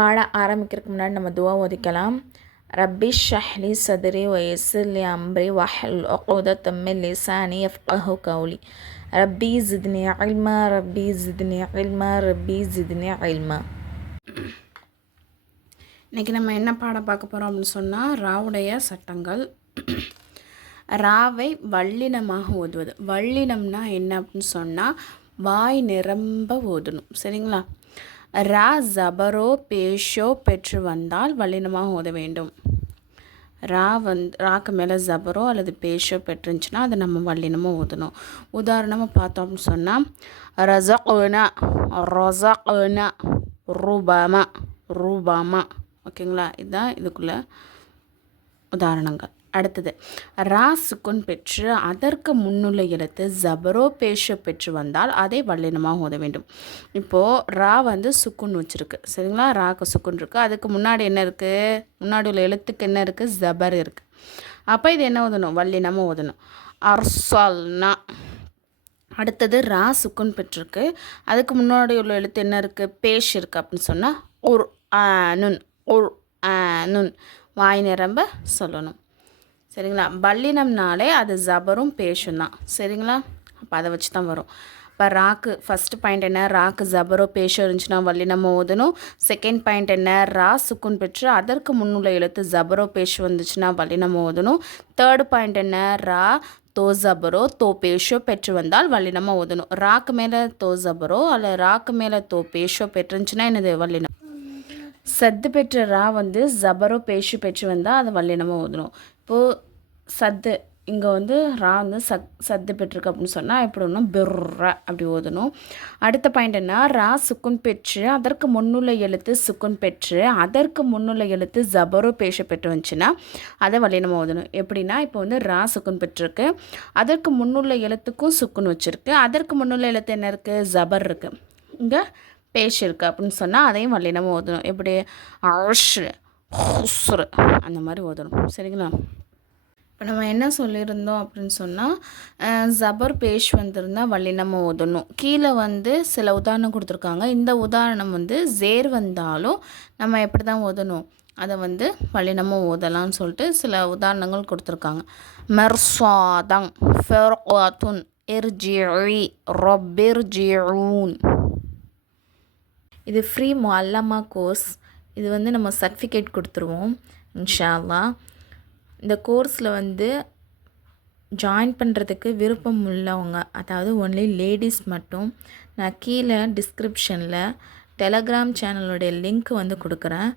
பாட ஆரம்பிக்கிறதுக்கு முன்னாடி நம்ம துவா ஓதிக்கலாம். ரப்பி ஷ்ரஹ்லி சத்ரி வயஸ்ஸிர் லி அம்ரி வஹ்லுல் உக்தத்தம் மின் லிசானி யஃப்கஹு கௌலி. ரப்பி ஜித்னி இல்மா ரப்பி ஜித்னி இல்மா ரப்பி ஜித்னி இல்மா. இன்றைக்கி நம்ம என்ன பாடம் பார்க்க போகிறோம் அப்படின்னு சொன்னால் ராவுடைய சட்டங்கள். ராவை வல்லினமாக ஓதுவது. வல்லினம்னா என்ன அப்படின்னு சொன்னால் வாய் நிரம்ப ஓதணும். சரிங்களா? ரா ஜபரோ பேஷோ பெற்று வந்தால் வல்லினமாக ஓத வேண்டும். ராக்கு மேலே ஜபரோ அல்லது பேஷோ பெற்றுருந்துச்சுன்னா அதை நம்ம வல்லினமாக ஓதணும். உதாரணமாக பார்த்தோம் அப்படின்னு சொன்னால் ரஸக்னா ரஸக்னா ரூபாமா ரூபாமா. ஓகேங்களா? இதுதான் இதுக்குள்ள உதாரணங்கள். அடுத்தது ரா சுக்குன் பெற்று அதற்கு முன்னுள்ள எழுத்து ஜபரோ பேஷோ பெற்று வந்தால் அதை வல்லினமாக ஓத வேண்டும். இப்போது ரா சுக்குன் வச்சுருக்கு. சரிங்களா? ராக்கு சுக்குன் இருக்குது. அதுக்கு முன்னாடி என்ன இருக்குது? முன்னாடி உள்ள எழுத்துக்கு என்ன இருக்குது? ஜபர் இருக்குது. அப்போ இது என்ன ஓதணும்? வல்லினமாக ஓதணும். அர்சல்னா. அடுத்தது ரா சுக்குன் பெற்றிருக்கு. அதுக்கு முன்னாடி உள்ள எழுத்து என்ன இருக்குது? பேஷ் இருக்குது அப்படின்னு சொன்னால் உர் ஆனுன் உர் ஆனுன் வாய் நிரம்ப சொல்லணும். சரிங்களா? வல்லினம்னாலே அது ஜபரும் பேஷும் தான். சரிங்களா? அப்போ அதை வச்சு தான் வரும். இப்போ ராக்கு ஃபஸ்ட்டு பாயிண்ட் என்ன? ராக்கு ஜபரோ பேஷோ இருந்துச்சுன்னா வல்லினமாக ஓதணும். செகண்ட் பாயிண்ட் என்ன? ரா சுக்குன் பெற்று அதற்கு முன்னுள்ள எழுத்து ஜபரோ பேஷோ வந்துச்சுன்னா வல்லினமாக ஓதணும். தேர்டு பாயிண்ட் என்ன? ரா தோ ஜபரோ தோ பேஷோ பெற்று வந்தால் வல்லினமாக ஓதணும். ராக்கு மேலே தோ ஜபரோ அல்ல ராக்கு மேலே தோ பேஷோ பெற்றுருந்துச்சுன்னா என்னது? வல்லினம். சத்து பெற்ற ரா ஜபரோ பேஷு பெற்று வந்தால் அதை வல்லினமாக ஓதணும். இப்போது சத்து இங்கே ரா சத்து பெற்றிருக்கு அப்படின்னு சொன்னால் எப்படி ஒன்றும் பிர்ர அப்படி ஓதணும். அடுத்த பாயிண்ட் என்ன? ரா சுக்குன் பெற்று அதற்கு முன்னுள்ள எழுத்து சுக்குன் பெற்று அதற்கு முன்னுள்ள எழுத்து ஜபரோ பேஷ பெற்று வந்துச்சுன்னா அதை வல்லினமாக ஓதணும். எப்படின்னா இப்போ ரா சுக்குன் பெற்றிருக்கு. அதற்கு முன்னுள்ள எழுத்துக்கும் சுக்குன் வச்சுருக்கு. அதற்கு முன்னுள்ள எழுத்து என்ன இருக்குது? ஜபர் இருக்குது. இங்கே பேஷ் இருக்குது அப்படின்னு சொன்னால் அதையும் வல்லினமாக ஓதணும். எப்படி? அஷ்ரு ஹுஸ்ரு அந்த மாதிரி ஓதணும். சரிங்களா? இப்போ நம்ம என்ன சொல்லியிருந்தோம் அப்படின்னு சொன்னால் ஜபர் பேஷ் வந்திருந்தால் வல்லினமாக ஓதணும். கீழே சில உதாரணம் கொடுத்துருக்காங்க. இந்த உதாரணம் ஜேர் வந்தாலும் நம்ம எப்படி தான் ஓதணும்? அதை வல்லினமாக ஓதலாம்னு சொல்லிட்டு சில உதாரணங்கள் கொடுத்துருக்காங்க. மெர்சாதங் ஃபெர்காத்துன் இர்ஜிஇ ரப்பிர்ஜிஊன். இது ஃப்ரீ முஅல்லமா கோர்ஸ். இது நம்ம சர்டிஃபிகேட் கொடுத்துருவோம் இன்ஷா அல்லாஹ். இந்த கோர்ஸில் ஜாயின் பண்ணுறதுக்கு விருப்பம் உள்ளவங்க, அதாவது ஒன்லி லேடிஸ் மட்டும், நான் கீழே டிஸ்கிரிப்ஷனில் டெலகிராம் சேனலோடைய லிங்க் கொடுக்குறேன்.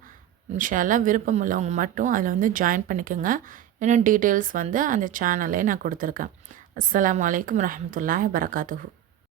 இன்ஷா அல்லாஹ் விருப்பம் உள்ளவங்க மட்டும் அதில் ஜாயின் பண்ணிக்கோங்க. இன்னும் டீட்டெயில்ஸ் அந்த சேனலே நான் கொடுத்துருக்கேன். அஸ்ஸலாமு அலைக்கும் வரஹ்மத்துல்லாஹி வபரகாத்துஹு.